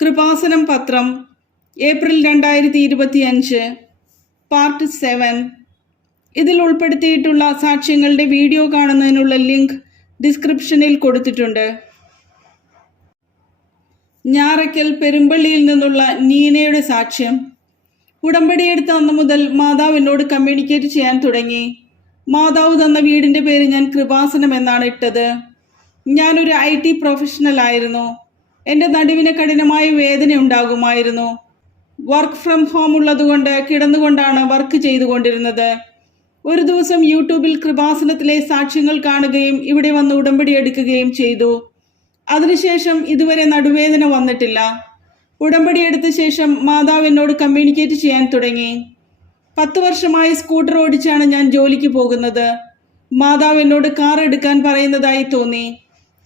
കൃപാസനം പത്രം April 2025 part 7. ഇതിൽ ഉൾപ്പെടുത്തിയിട്ടുള്ള സാക്ഷ്യങ്ങളുടെ വീഡിയോ കാണുന്നതിനുള്ള ലിങ്ക് ഡിസ്ക്രിപ്ഷനിൽ കൊടുത്തിട്ടുണ്ട്. ഞാറയ്ക്കൽ പെരുമ്പള്ളിയിൽ നിന്നുള്ള നീനയുടെ സാക്ഷ്യം. ഉടമ്പടിയെടുത്ത അന്നു മുതൽ മാതാവ് എന്നോട് കമ്മ്യൂണിക്കേറ്റ് ചെയ്യാൻ തുടങ്ങി. മാതാവ് തന്ന വീടിൻ്റെ പേര് ഞാൻ കൃപാസനം എന്നാണ് ഇട്ടത്. ഞാനൊരു IT പ്രൊഫഷണൽ ആയിരുന്നു. എൻ്റെ നടുവിന് കഠിനമായ വേദന ഉണ്ടാകുമായിരുന്നു. വർക്ക് ഫ്രം ഹോം ഉള്ളതുകൊണ്ട് കിടന്നുകൊണ്ടാണ് വർക്ക് ചെയ്തുകൊണ്ടിരുന്നത്. ഒരു ദിവസം യൂട്യൂബിൽ കൃപാസനത്തിലെ സാക്ഷ്യങ്ങൾ കാണുകയും ഇവിടെ വന്ന് ഉടമ്പടി എടുക്കുകയും ചെയ്തു. അതിനുശേഷം ഇതുവരെ നടുവേദന വന്നിട്ടില്ല. ഉടമ്പടി എടുത്ത ശേഷം മാതാവ് എന്നോട് കമ്മ്യൂണിക്കേറ്റ് ചെയ്യാൻ തുടങ്ങി. 10 വർഷമായി സ്കൂട്ടർ ഓടിച്ചാണ് ഞാൻ ജോലിക്ക് പോകുന്നത്. മാതാവ് എന്നോട് കാർ എടുക്കാൻ പറയുന്നതായി തോന്നി.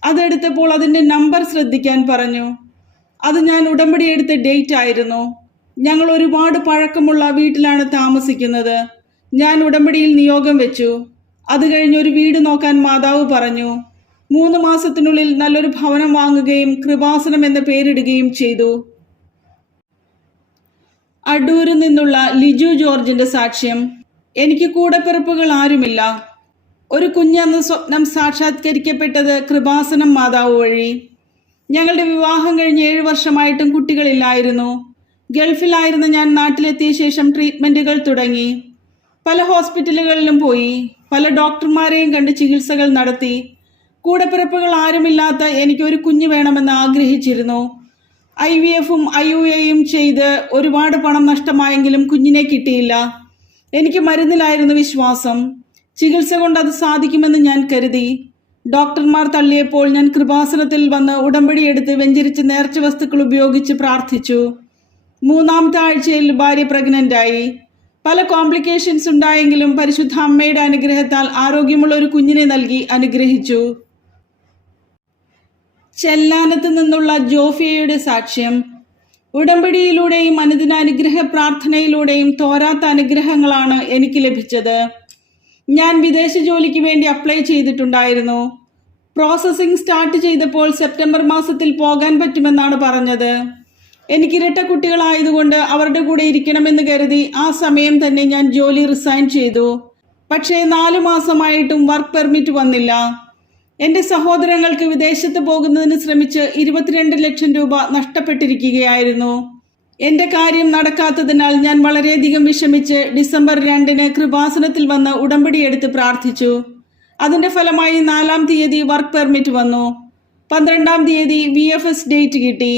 അതെടുത്തപ്പോൾ അതിൻ്റെ നമ്പർ ശ്രദ്ധിക്കാൻ പറഞ്ഞു. അത് ഞാൻ ഉടമ്പടി എടുത്ത ഡേറ്റ് ആയിരുന്നു. ഞങ്ങൾ ഒരുപാട് പഴക്കമുള്ള വീട്ടിലാണ് താമസിക്കുന്നത്. ഞാൻ ഉടമ്പടിയിൽ നിയോഗം വെച്ചു. അത് കഴിഞ്ഞ് ഒരു വീട് നോക്കാൻ മാതാവ് പറഞ്ഞു. 3 മാസത്തിനുള്ളിൽ നല്ലൊരു ഭവനം വാങ്ങുകയും കൃപാസനം എന്ന പേരിടുകയും ചെയ്തു. അടൂരിൽ നിന്നുള്ള ലിജു ജോർജിന്റെ സാക്ഷ്യം. എനിക്ക് കൂടപ്പിറപ്പുകൾ ആരുമില്ല. ഒരു കുഞ്ഞെന്ന സ്വപ്നം സാക്ഷാത്കരിക്കപ്പെട്ടത് കൃപാസനം മാതാവ് വഴി. ഞങ്ങളുടെ വിവാഹം കഴിഞ്ഞ് 7 വർഷമായിട്ടും കുട്ടികളില്ലായിരുന്നു. ഗൾഫിലായിരുന്ന ഞാൻ നാട്ടിലെത്തിയ ശേഷം ട്രീറ്റ്മെൻറ്റുകൾ തുടങ്ങി. പല ഹോസ്പിറ്റലുകളിലും പോയി. പല ഡോക്ടർമാരെയും കണ്ട് ചികിത്സകൾ നടത്തി. കൂടപ്പിറപ്പുകൾ ആരുമില്ലാത്ത എനിക്കൊരു കുഞ്ഞ് വേണമെന്ന് ആഗ്രഹിച്ചിരുന്നു. IVFും IUAയും ചെയ്ത് ഒരുപാട് പണം നഷ്ടമായെങ്കിലും കുഞ്ഞിനെ കിട്ടിയില്ല. എനിക്ക് മരുന്നിലായിരുന്നു വിശ്വാസം. ചികിത്സ കൊണ്ട് അത് സാധിക്കുമെന്ന് ഞാൻ കരുതി. ഡോക്ടർമാർ തള്ളിയപ്പോൾ ഞാൻ കൃപാസനത്തിൽ വന്ന് ഉടമ്പടി എടുത്ത് വെഞ്ചരിച്ച് നേർച്ച വസ്തുക്കൾ ഉപയോഗിച്ച് പ്രാർത്ഥിച്ചു. 3ാമത്തെ ആഴ്ചയിൽ ഭാര്യ പ്രഗ്നൻ്റായി. പല കോംപ്ലിക്കേഷൻസ് ഉണ്ടായെങ്കിലും പരിശുദ്ധ അമ്മയുടെ അനുഗ്രഹത്താൽ ആരോഗ്യമുള്ള ഒരു കുഞ്ഞിനെ നൽകി അനുഗ്രഹിച്ചു. ചെല്ലാനത്ത് നിന്നുള്ള ജോഫിയയുടെ സാക്ഷ്യം. ഉടമ്പടിയിലൂടെയും അനുദിനാനുഗ്രഹ പ്രാർത്ഥനയിലൂടെയും തോരാത്ത അനുഗ്രഹങ്ങളാണ് എനിക്ക് ലഭിച്ചത്. ഞാൻ വിദേശ ജോലിക്ക് വേണ്ടി അപ്ലൈ ചെയ്തിട്ടുണ്ടായിരുന്നു. പ്രോസസ്സിംഗ് സ്റ്റാർട്ട് ചെയ്തപ്പോൾ സെപ്റ്റംബർ മാസത്തിൽ പോകാൻ പറ്റുമെന്നാണ് പറഞ്ഞത്. എനിക്ക് ഇരട്ട കുട്ടികളായതുകൊണ്ട് അവരുടെ കൂടെ ഇരിക്കണമെന്ന് കരുതി ആ സമയം തന്നെ ഞാൻ ജോലി റിസൈൻ ചെയ്തു. പക്ഷേ 4 മാസമായിട്ടും വർക്ക് പെർമിറ്റ് വന്നില്ല. എൻ്റെ സഹോദരങ്ങൾക്ക് വിദേശത്ത് പോകുന്നതിന് ശ്രമിച്ച് 22 ലക്ഷം രൂപ നഷ്ടപ്പെട്ടിരിക്കുകയായിരുന്നു. എൻ്റെ കാര്യം നടക്കാത്തതിനാൽ ഞാൻ വളരെയധികം വിഷമിച്ച് ഡിസംബർ 2 കൃപാസനത്തിൽ വന്ന് ഉടമ്പടി എടുത്ത് പ്രാർത്ഥിച്ചു. അതിൻ്റെ ഫലമായി 4-ാം തീയതി വർക്ക് പെർമിറ്റ് വന്നു. 12-ാം തീയതി VFS ഡേറ്റ് കിട്ടി.